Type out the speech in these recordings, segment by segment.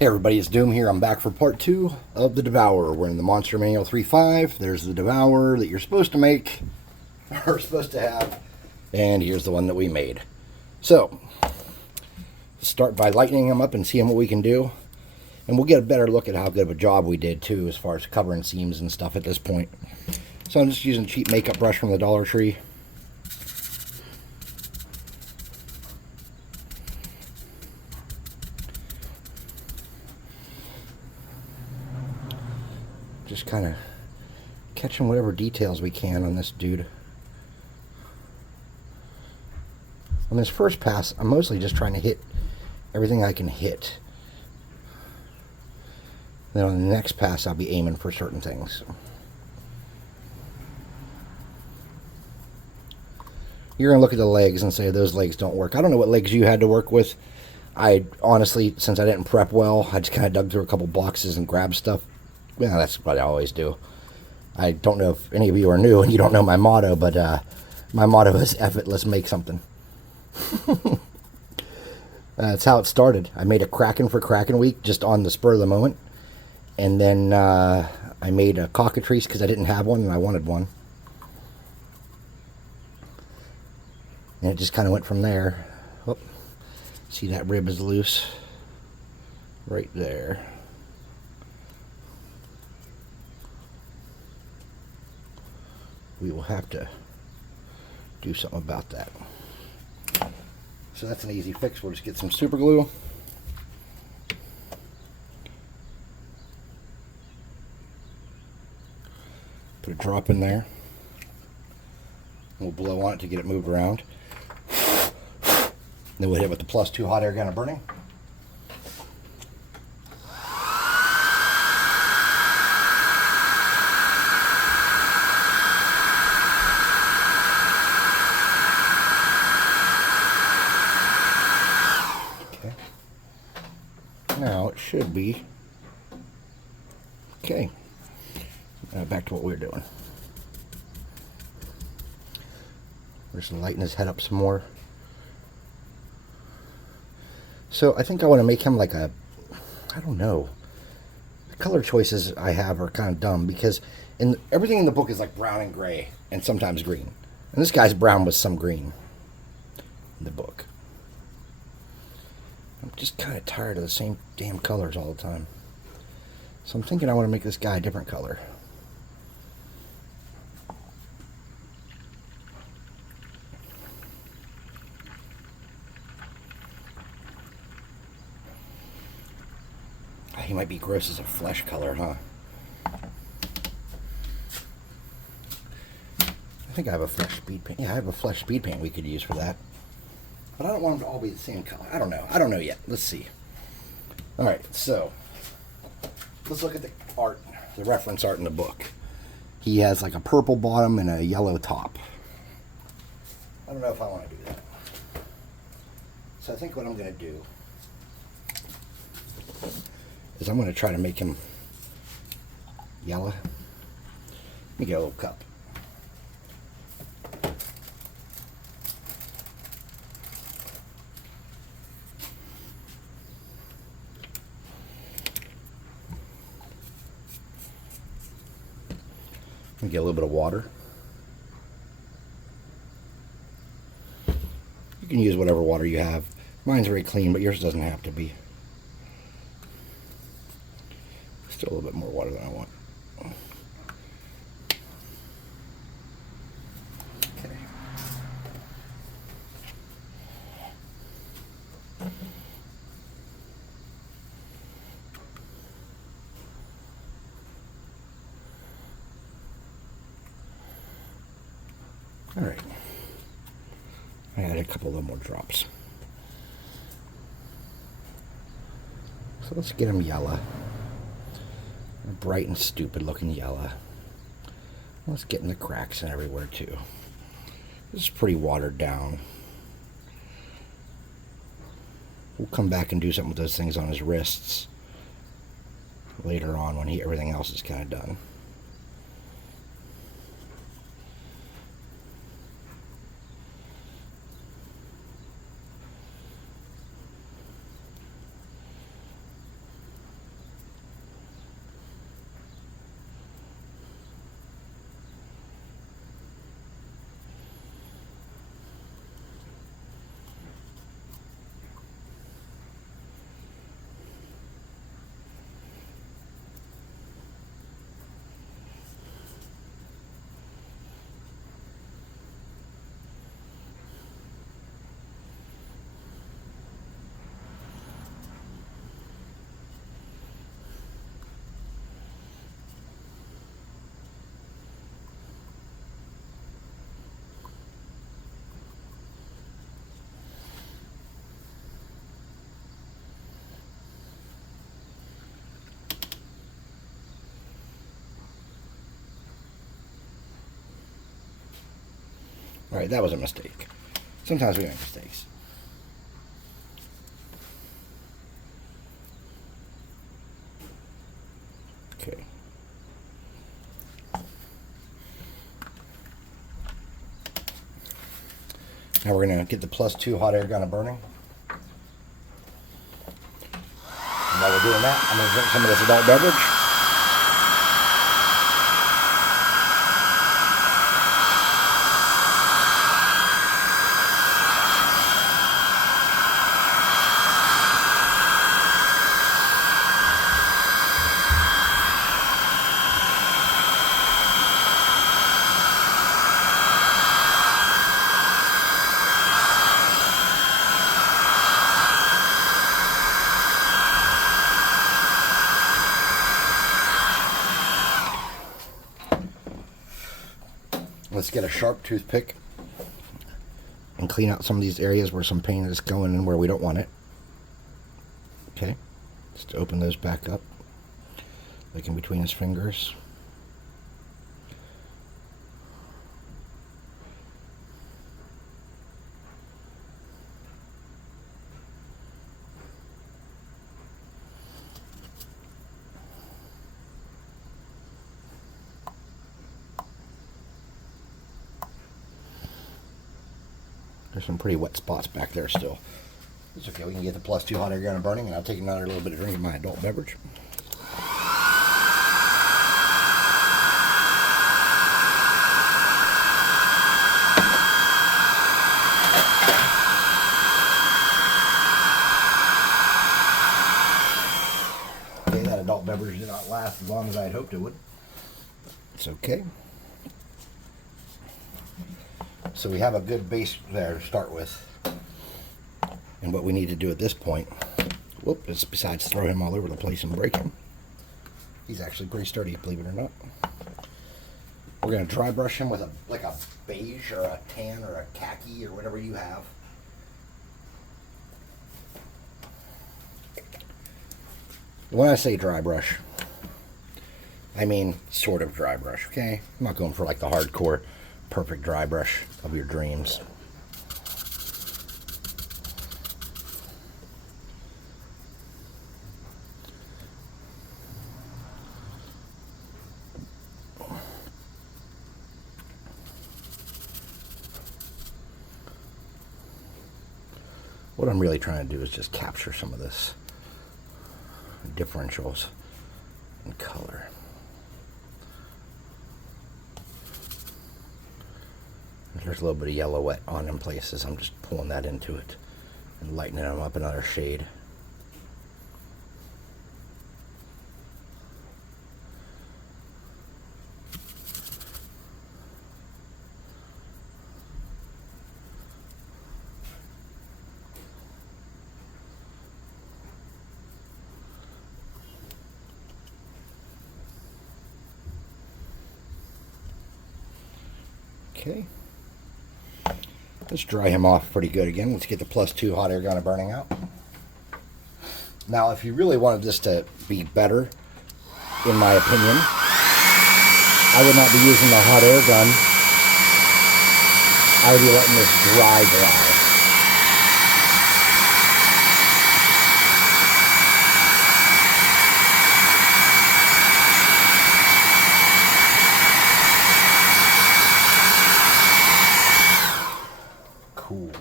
Hey everybody, it's Doom here. I'm back for part 2 of the Devourer. We're in the Monster Manual 3.5. There's the Devourer that you're supposed to make, or supposed to have, and here's the one that we made. So, start by lightening him up and seeing what we can do, and we'll get a better look at how good of a job we did too, as far as covering seams and stuff at this point. So I'm just using a cheap makeup brush from the Dollar Tree. Just kind of catching whatever details we can on this dude. On this first pass, I'm mostly just trying to hit everything I can hit. Then on the next pass, I'll be aiming for certain things. You're going to look at the legs and say those legs don't work. I don't know what legs you had to work with. I honestly, since I didn't prep well, I just kind of dug through a couple boxes and grabbed stuff. Yeah, that's what I always do. I don't know if any of you are new and you don't know my motto, but my motto is F it, let's make something. That's how it started. I made a Kraken for Kraken Week just on the spur of the moment. And then I made a cockatrice because I didn't have one and I wanted one. And it just kind of went from there. Oh, see that rib is loose? Right there. We will have to do something about that. So that's an easy fix. We'll just get some super glue. Put a drop in there. We'll blow on it to get it moved around. Then we'll hit it with the +2 hot air gun of burning. Now it should be okay. Back to what we were doing. We're just lighten his head up some more. So I think I want to make him like a, I don't know. The color choices I have are kind of dumb because everything in the book is like brown and gray and sometimes green. And this guy's brown with some green in the book. I'm just kind of tired of the same damn colors all the time. So I'm thinking I want to make this guy a different color. He might be gross as a flesh color, huh? I think I have a flesh speed paint. Yeah, I have a flesh speed paint we could use for that. But I don't want them to all be the same color. I don't know. I don't know yet. Let's see. Alright, so let's look at the art, the reference art in the book. He has like a purple bottom and a yellow top. I don't know if I want to do that. So I think what I'm going to do is I'm going to try to make him yellow. Let me get a little cup. Let me get a little bit of water. You can use whatever water you have. Mine's very clean, but yours doesn't have to be. Still a little bit more water than I want. Okay. All right. I added a couple of more drops. So let's get him yellow. Bright and stupid looking yellow. Let's get in the cracks and everywhere too. This is pretty watered down. We'll come back and do something with those things on his wrists later on when everything else is kind of done. Alright, that was a mistake. Sometimes we make mistakes. Okay. Now we're going to get the +2 hot air gun burning. And while we're doing that, I'm going to drink some of this adult beverage. Let's get a sharp toothpick and clean out some of these areas where some paint is going in where we don't want it. Okay, just open those back up, like in between his fingers. There's some pretty wet spots back there still. It's okay, we can get the +2 hot air gun burning, and I'll take another little bit of drink of my adult beverage. Okay, that adult beverage did not last as long as I had hoped it would. It's okay. So we have a good base there to start with. And what we need to do at this point, is besides throw him all over the place and break him. He's actually pretty sturdy, believe it or not. We're going to dry brush him with a beige or a tan or a khaki or whatever you have. When I say dry brush, I mean sort of dry brush, okay? I'm not going for like the hardcore perfect dry brush of your dreams. What I'm really trying to do is just capture some of this differentials in color. There's a little bit of yellow wet on in places. I'm just pulling that into it and lightening them up another shade. Okay. Let's dry him off pretty good again. Let's get the +2 hot air gun burning out. Now, if you really wanted this to be better, in my opinion, I would not be using the hot air gun. I would be letting this dry. Cool.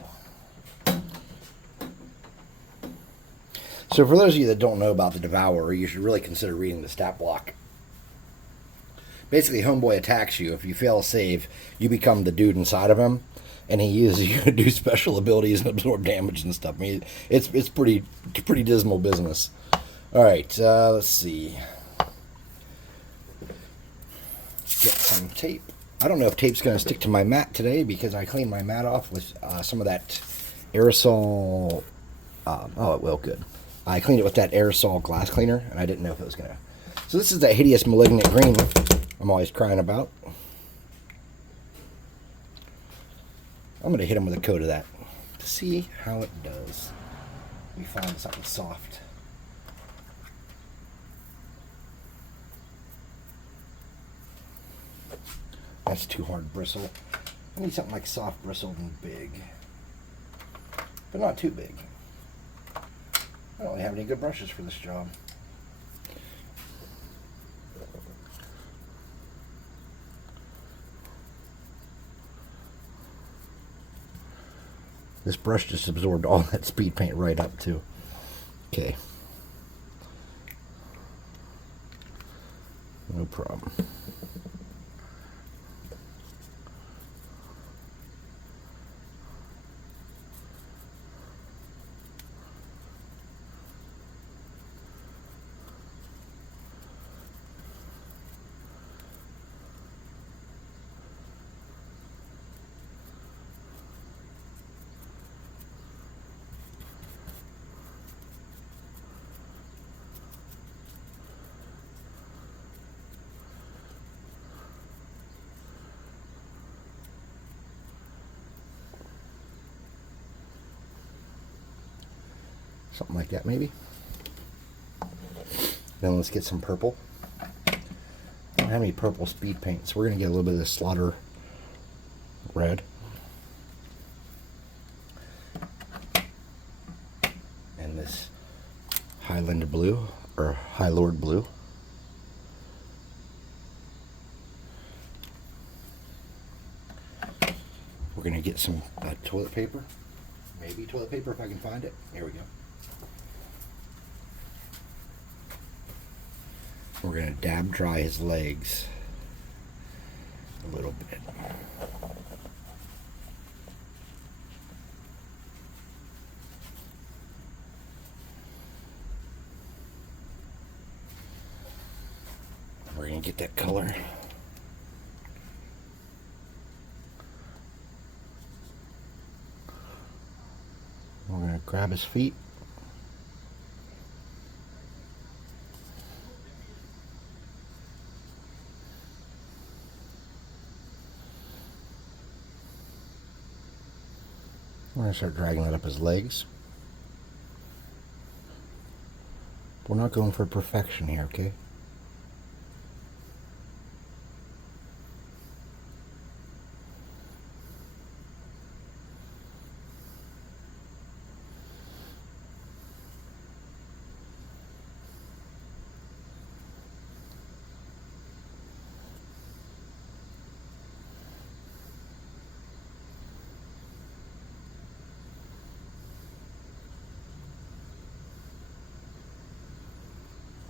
So for those of you that don't know about the Devourer, you should really consider reading the stat block. Basically, Homeboy attacks you. If you fail a save, you become the dude inside of him, and he uses you to do special abilities and absorb damage and stuff. I mean, it's pretty dismal business. All right, let's see. Let's get some tape. I don't know if tape's going to stick to my mat today because I cleaned my mat off with some of that aerosol. Oh, it will. Good. I cleaned it with that aerosol glass cleaner, and I didn't know if it was going to. So this is that hideous malignant green I'm always crying about. I'm going to hit him with a coat of that to see how it does. We find something soft. That's too hard bristle. I need something like soft bristled and big, but not too big. I don't really have any good brushes for this job. This brush just absorbed all that speed paint right up too. Okay. No problem. Something like that, maybe. Then let's get some purple. I don't have any purple speed paint, so we're going to get a little bit of the Slaughter red. And this Highland blue, or High Lord blue. We're going to get some toilet paper. Maybe toilet paper if I can find it. Here we go. We're going to dab dry his legs a little bit. We're going to get that color. We're going to grab his feet. We're going to start dragging that up his legs. We're not going for perfection here, okay?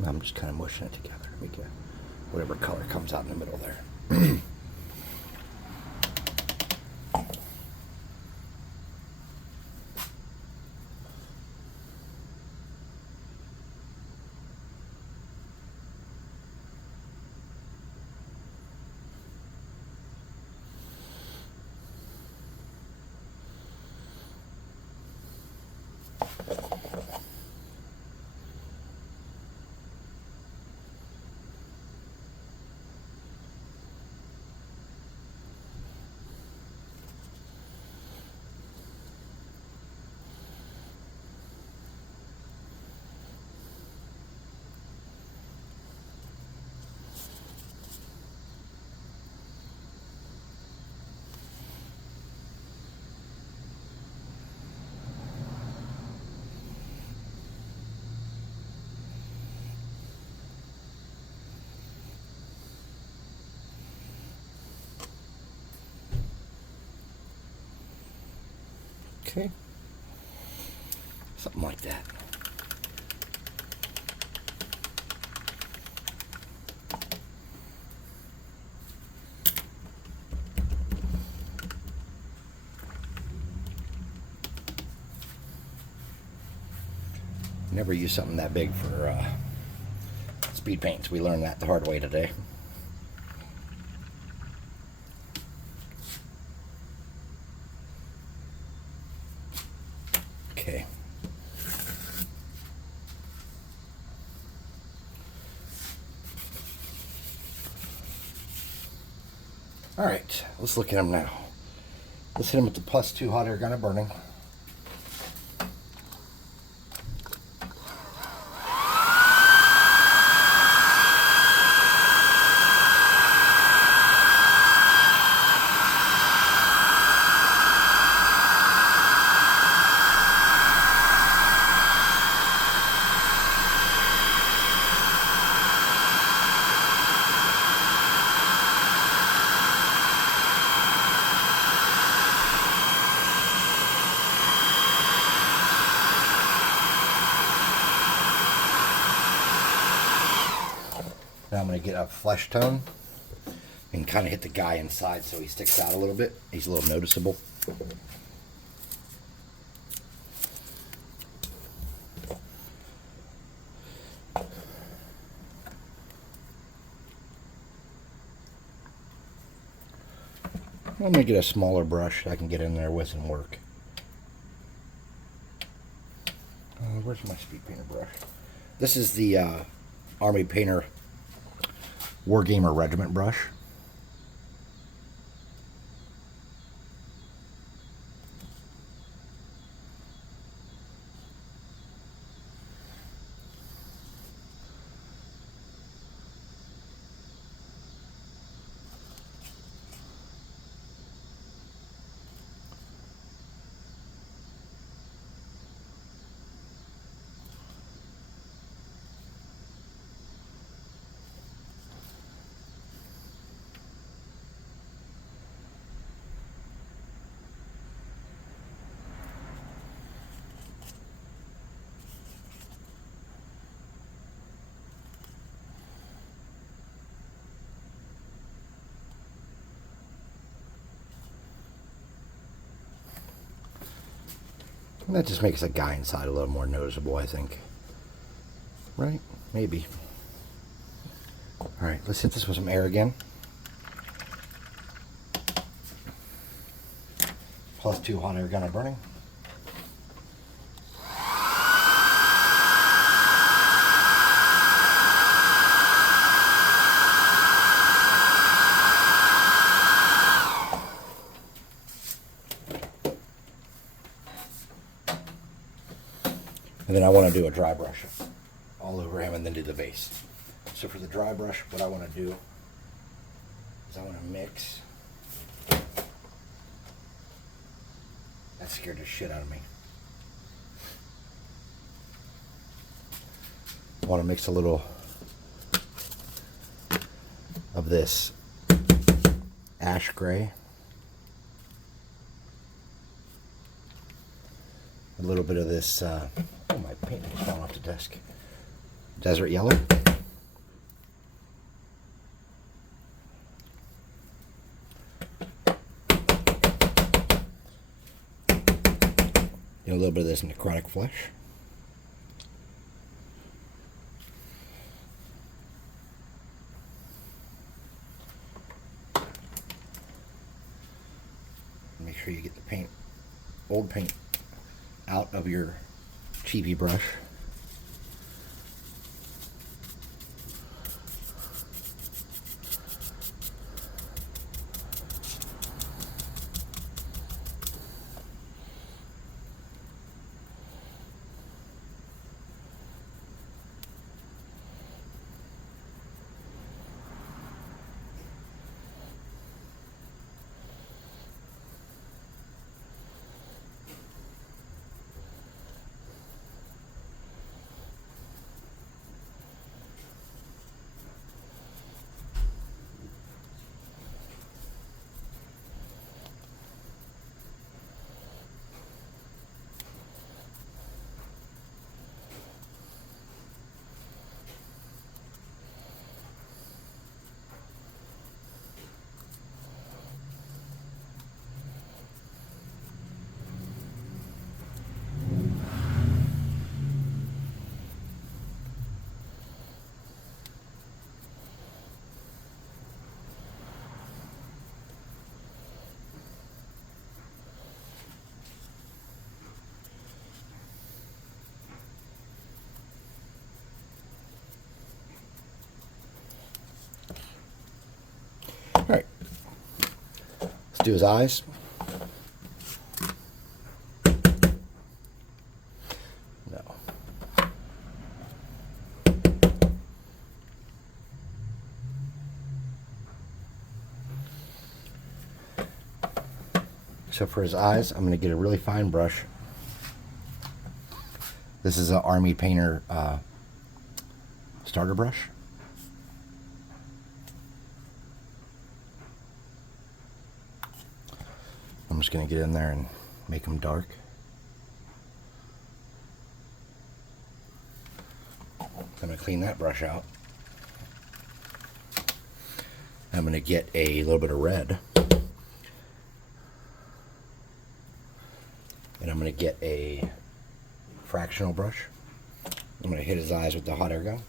I'm just kind of mushing it together to make whatever color comes out in the middle there. Okay. Something like that. Never use something that big for speed paints. We learned that the hard way today. Okay. All right, let's look at him now. Let's hit him with the +2 hot air gun of burning. Now I'm going to get a flesh tone and kind of hit the guy inside so he sticks out a little bit. He's a little noticeable. I'm going to get a smaller brush I can get in there with and work. Where's my speed painter brush? This is the Army Painter Wargamer Regiment brush. And that just makes the guy inside a little more noticeable, I think. Right? Maybe. Alright, let's hit this with some air again. +2 hot air gunner burning. And then I want to do a dry brush all over him and then do the base. So for the dry brush, what I want to do is I want to mix. That scared the shit out of me. I want to mix a little of this ash gray, a little bit of this, oh, my painting's falling off the desk, desert yellow, and a little bit of this necrotic flesh. Make sure you get the paint, old paint, out of your cheapy brush. Alright, let's do his eyes. No. So for his eyes, I'm going to get a really fine brush. This is an Army Painter starter brush. I'm just going to get in there and make them dark. I'm going to clean that brush out. I'm going to get a little bit of red. And I'm going to get a fractional brush. I'm going to hit his eyes with the hot air gun.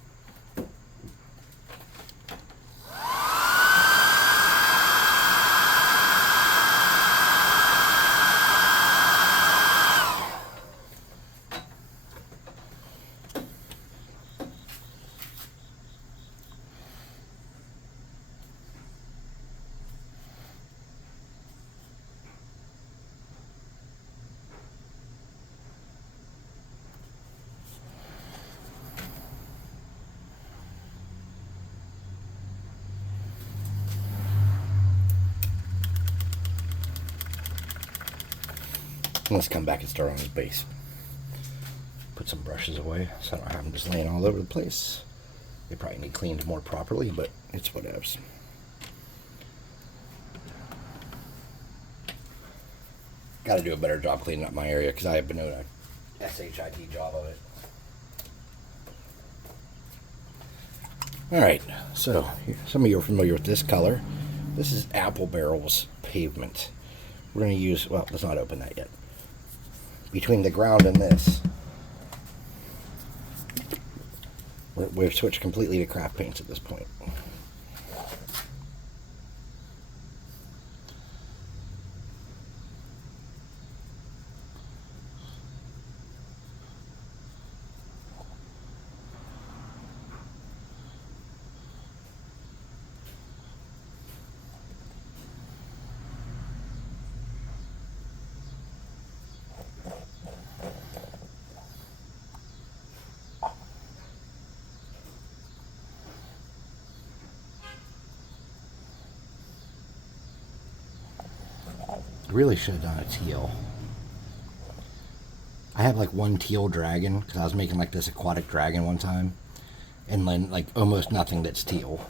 Let's come back and start on his base. Put some brushes away so I don't have them just laying all over the place. They probably need cleaned more properly, but it's whatevs. Got to do a better job cleaning up my area because I have been doing a SHIT job of it. Alright, so some of you are familiar with this color. This is Apple Barrel's Pavement. We're going to use, well, let's not open that yet. Between the ground and this, we've switched completely to craft paints at this point. Really should have done a teal. I have like one teal dragon because I was making like this aquatic dragon one time, and then like almost nothing that's teal.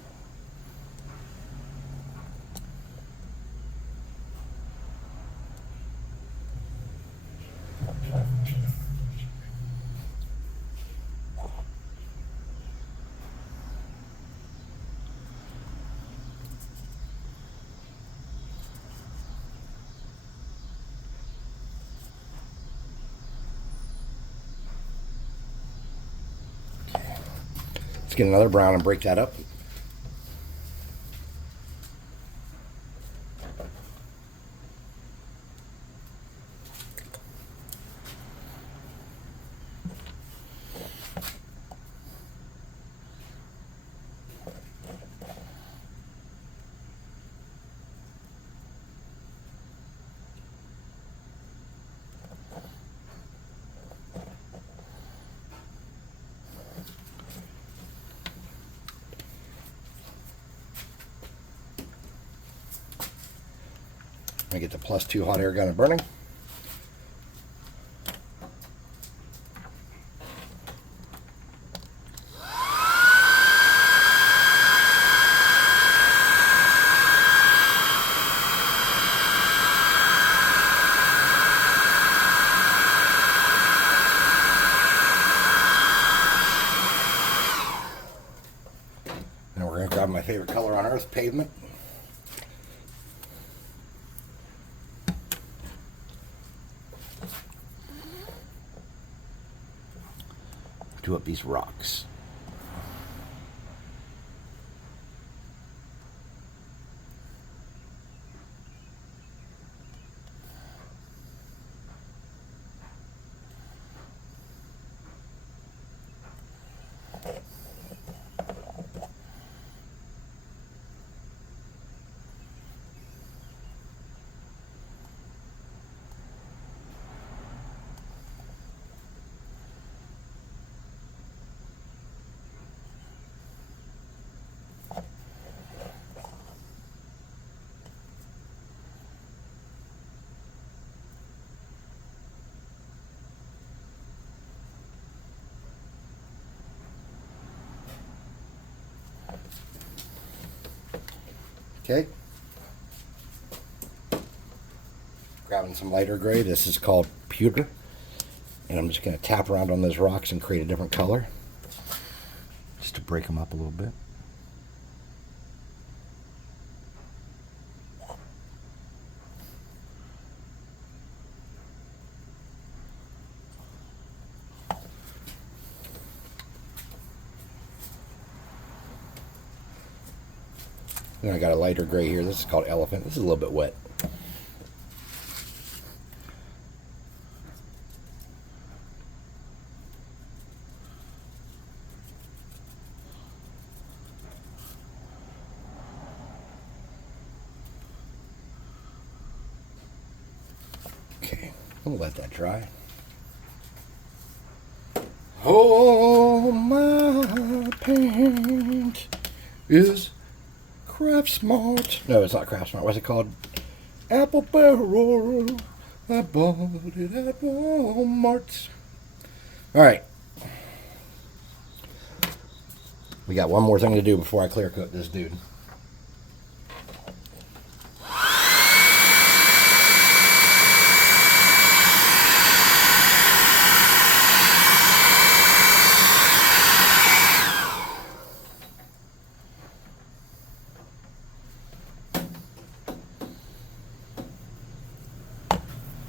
Let's get another brown and break that up. I get the +2 hot air gun and burning. And we're going to grab my favorite color on earth, Pavement. Do up these rocks. Okay. Grabbing some lighter gray. This is called pewter. And I'm just going to tap around on those rocks and create a different color. Just to break them up a little bit. Then I got a lighter gray here. This is called Elephant. This is a little bit wet. Okay, we'll let that dry. Oh, my paint is Craft Smart. No, it's not Craft Smart. What's it called? Apple Barrel. I bought it at Walmart. All right. We got one more thing to do before I clear coat this dude.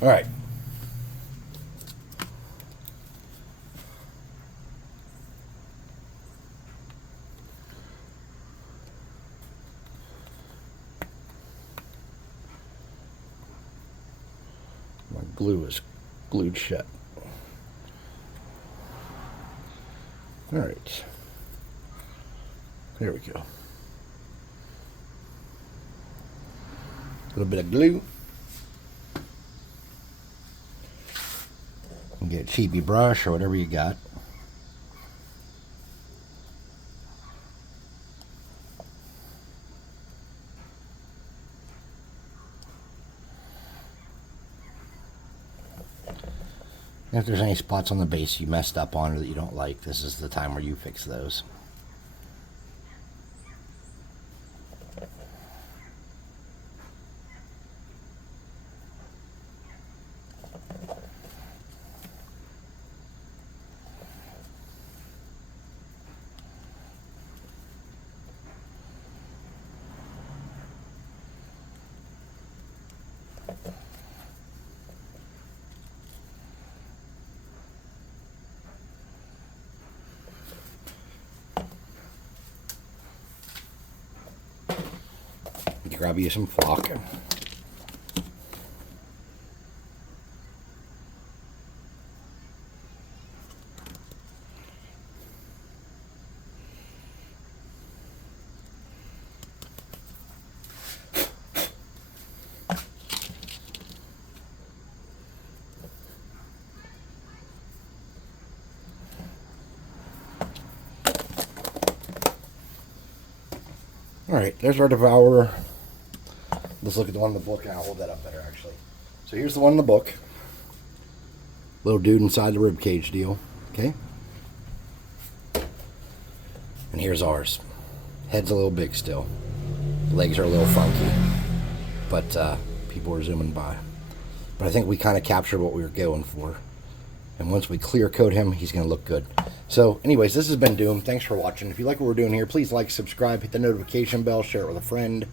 All right. My glue is glued shut. All right. There we go. A little bit of glue. Get a cheapy brush or whatever you got. And if there's any spots on the base you messed up on or that you don't like, this is the time where you fix those. Grab you some flock. All right, there's our Devourer. Let's look at the one in the book, and I'll hold that up better, actually. So here's the one in the book. Little dude inside the ribcage deal, okay? And here's ours. Head's a little big still. Legs are a little funky, but people are zooming by. But I think we kind of captured what we were going for. And once we clear coat him, he's going to look good. So anyways, this has been Doom. Thanks for watching. If you like what we're doing here, please like, subscribe, hit the notification bell, share it with a friend.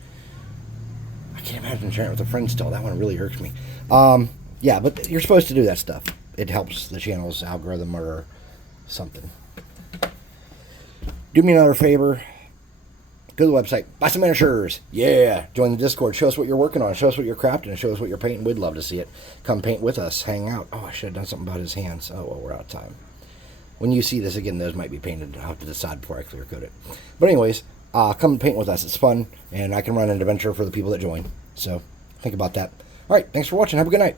I can't imagine sharing it with a friend still. That one really hurts me. Yeah, but you're supposed to do that stuff. It helps the channel's algorithm or something. Do me another favor. Go to the website. Buy some miniatures. Yeah. Join the Discord. Show us what you're working on. Show us what you're crafting. And show us what you're painting. We'd love to see it. Come paint with us. Hang out. Oh, I should have done something about his hands. Oh, well, we're out of time. When you see this again, those might be painted. I'll have to decide before I clear coat it. But anyways, come paint with us. It's fun. And I can run an adventure for the people that join. So think about that. All right. Thanks for watching. Have a good night.